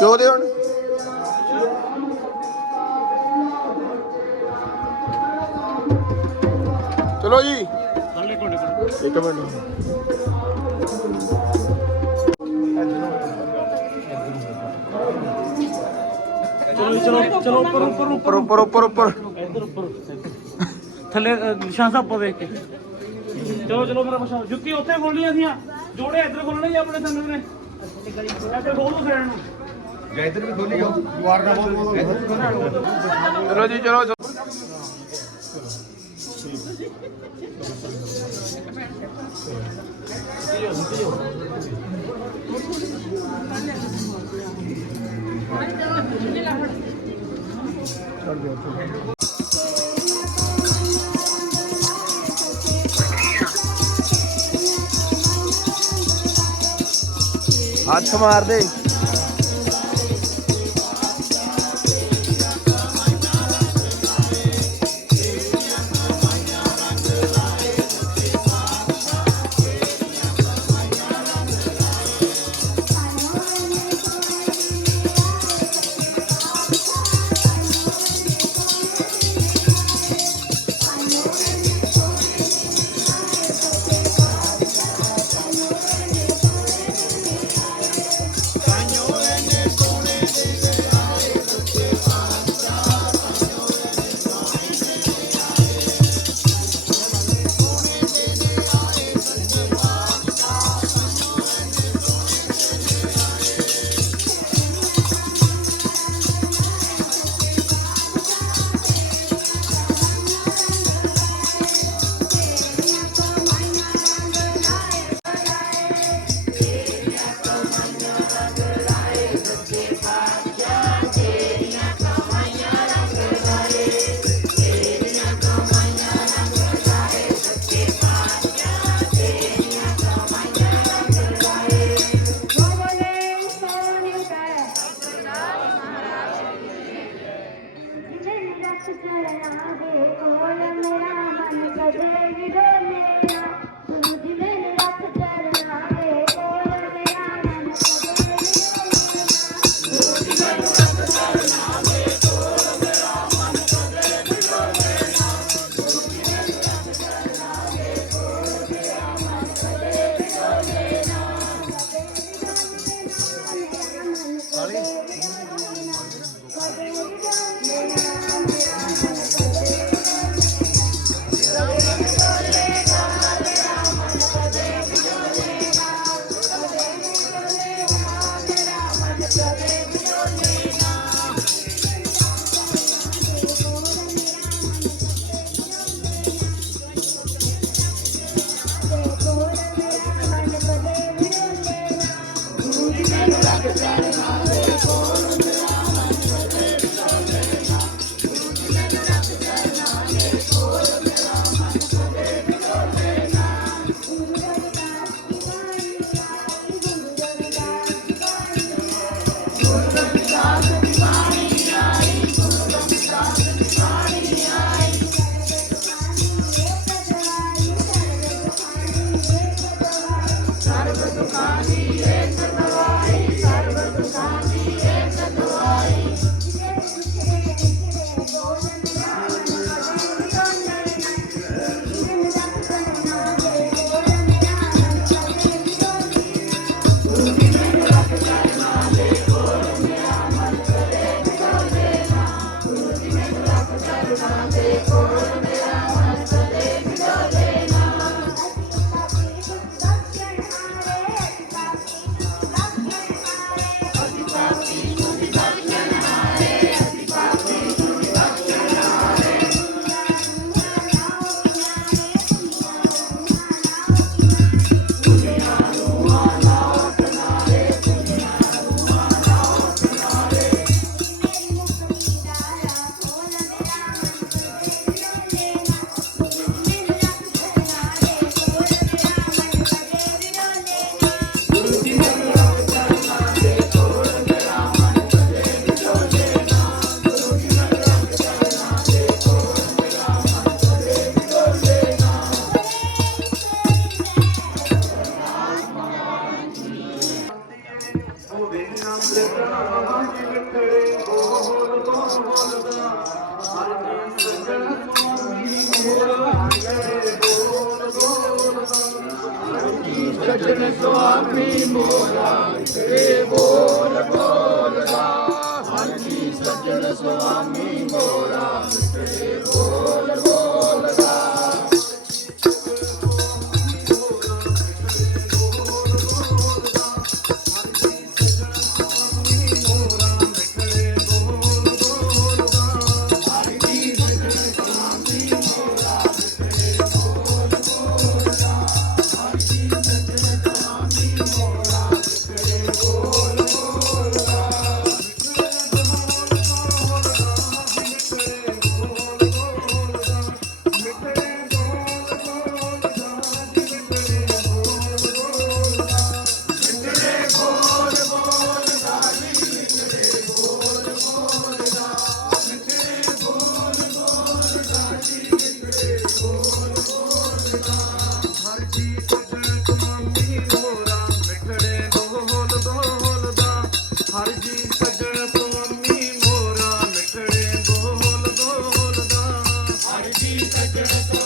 ਚੋਦੇ ਹੁਣ? ਇੱਕ ਮਿੰਟ। ਚਲੋ ਚਲੋ ਚਲੋ ਉੱਪਰ ਉੱਪਰ ਉੱਪਰ। ਉੱਪਰ ਉੱਪਰ ਉੱਪਰ ਇੱਧਰ ਉੱਪਰ। ਥੱਲੇ ਨਿਸ਼ਾਨ ਸਾਹਿਬ ਉੱਪਰ ਦੇਖ ਕੇ। ਚਲੋ ਚਲੋ ਮੇਰਾ ਮਸ਼ਾ ਜੁੱਤੀ ਉੱਥੇ ਖੋਲਣੀਆਂ ਸੀਆਂ। ਜੋੜੇ ਇੱਧਰ ਖੋਲਣੇ ਜੀ ਆਪਣੇ ਸੰਗਤ ਨੇ ਇੱਥੇ ਖੋਲ ਦੋ ਸਾਈਡ ਨੂੰ। ਚਲੋ ਜੀ ਚਲੋ ਚਲੋ। ਹੱਥ ਮਾਰ ਦੇ। चरना दे कोल मेरा मन सदैव Sunday for Swami Mora, ਹਰ ਜੀ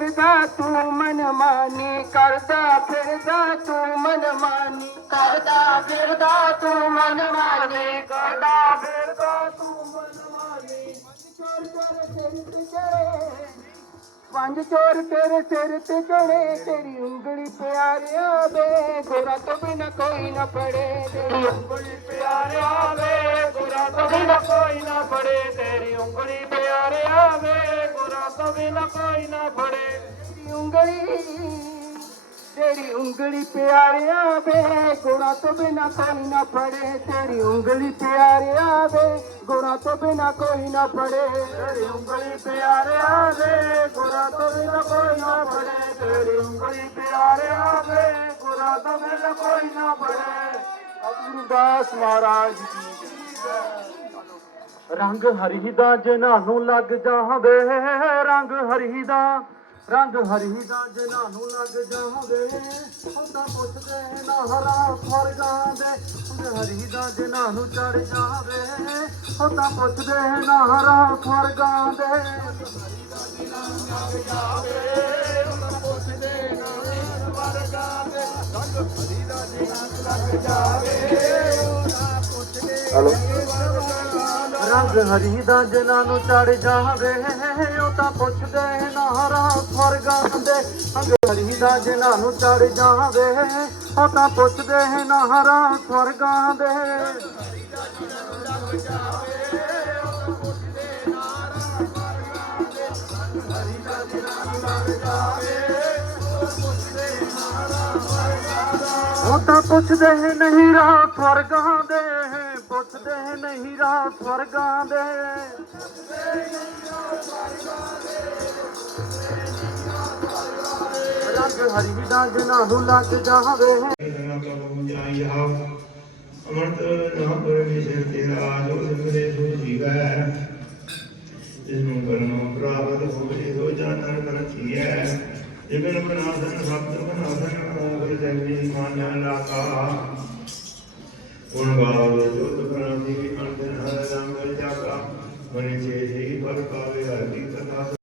फिरदा तू मनमानी करदा फिरदा तू मनमानी करदा फिरदा तू मनमानी करदा फिरदा तू मनमानी. ਪੰਜ ਚੋਰ ਤੇਰੇ ਸਿਰ ਤੇ ਚੜੇ, ਤੇਰੀ ਉਂਗਲੀ ਪਿਆਰਿਆ ਵੇ, ਗੋਰਾ ਤੋਂ ਬਿਨਾ ਕੋਈ ਨਾ ਫੜੇ, ਤੇਰੀ ਉਂਗਲੀ ਪਿਆਰਿਆ ਵੇ, ਗੋਰਾ ਤੋਂ ਬਿਨਾ ਕੋਈ ਨਾ ਫੜੇ, ਤੇਰੀ ਉਂਗਲੀ ਪਿਆਰਿਆ ਵੇ, ਗੋਰਾ ਤੋਂ ਬਿਨਾ ਕੋਈ ਨਾ ਫੜੇ। ਤੇਰੀ ਉਂਗਲੀ ਤੇਰੀ ਉਂਗਲੀ ਪਿਆਰਿਆ ਵੇ ਗੋਰਾ ਤੋਂ ਬਿਨਾ ਕੋਈ ਨਾ ਫੜੇ, ਤੇਰੀ ਉਂਗਲੀ ਪਿਆਰਿਆ ਵੇ ਗੋਰਾ ਤੋਂ ਬਿਨਾ ਕੋਈ ਨਾ ਫੜੇ। ਤੇਰੀ ਉਂਗਲੀ ਪਿਆਰਿਆ ਵੇ ਗੋਰਾ ਤੋਂ ਬਿਨਾ ਕੋਈ ਨਾ ਫੜੇ, ਤੇਰੀ ਉਂਗਲੀ ਪਿਆਰਿਆ ਵੇ ਗੋਰਾ ਤੋਂ ਬਿਨਾ ਕੋਈ ਨਾ ਫੜੇ। ਅਬਦੁਲਦਾਸ ਮਹਾਰਾਜ ਜੀ। ਰੰਗ ਹਰੀ ਦਾ ਜਿਨ੍ਹਾਂ ਨੂੰ ਲੱਗ ਜਾਵੇ, ਰੰਗ ਹਰੀ ਦਾ ਰੰਗ ਹਰੀ ਦਾ ਜਿਨ੍ਹਾਂ ਨੂੰ ਲੱਗ ਜਾਵੇ ਉਹ ਤਾਂ ਪੁੱਛਦੇ ਨਾ ਹਰਾ ਫਰਗਾਂ ਦੇ। ਰੰਗ ਹਰੀ ਦਾ ਜਿਨ੍ਹਾਂ ਨੂੰ ਚੜ ਜਾਵੇ ਉਹ ਤਾਂ ਪੁੱਛਦੇ ਨਾ ਹਰਾ ਫਰਗਾਂ ਦੇ। ਰੰਗ ਹਰੀ ਦਾ ਜਿਨ੍ਹਾਂ ਨੂੰ ਚੜ ਜਾਵੇ, ਉਹ ਤਾਂ ਪੁੱਛਦੇ ਨਾ ਸਵਰਗਾਂ ਦੇ। ਰੰਗ ਹਰੀ ਦਾ ਜਿਨ੍ਹਾਂ ਨੂੰ ਚੜ ਜਾਵੇ, ਉਹ ਤਾਂ ਪੁੱਛਦੇ ਨਾ ਸਵਰਗਾਂ ਦੇ। ਉਹ ਤਾਂ ਪੁੱਛਦੇ ਨਹੀਂ ਰਾਹ ਸਵਰਗਾਂ ਦੇ। ਪੁੱਛਦੇ ਨਹੀਂ ਰਾਹ ਸਵਰਗਾਂ ਦੇ। ਰੰਗ ਹਰੀ ਦਾ ਜਿਨ੍ਹਾਂ ਨੂੰ ਲੱਗ ਜਾਵੇ। ਅਮਰਤ ਨਾਮ ਪਰਮੇਸ਼ਰ ਤੇਰਾ ਜੋ ਸਿਮਰੇ ਸੋ ਜੀਵੈ। ਜਿਸ ਨੂੰ ਕਰਨੋ ਪ੍ਰਾਪਤ ਹੋਵੇ, ਸੋ ਜਾਣਨ ਕਰ ਥੀਐ ਜਿਵੇਂ ਬਨਾਸਨ ਸਬਦ ਬਨਾਸਨ ਹੋਵੇ ਜੈਵੀ ਮਾਨਿਆ ਲਾਕਾ ਗੁਣ ਗਾਵੇ ਜੋਤ ਪ੍ਰਾਨ ਦੀ ਅੰਤਨ ਹਰ ਰੰਗ ਜਾਗਾ ਮਨ ਚੇ ਹੀ ਪਰ ਪਾਵੇ ਹਰੀ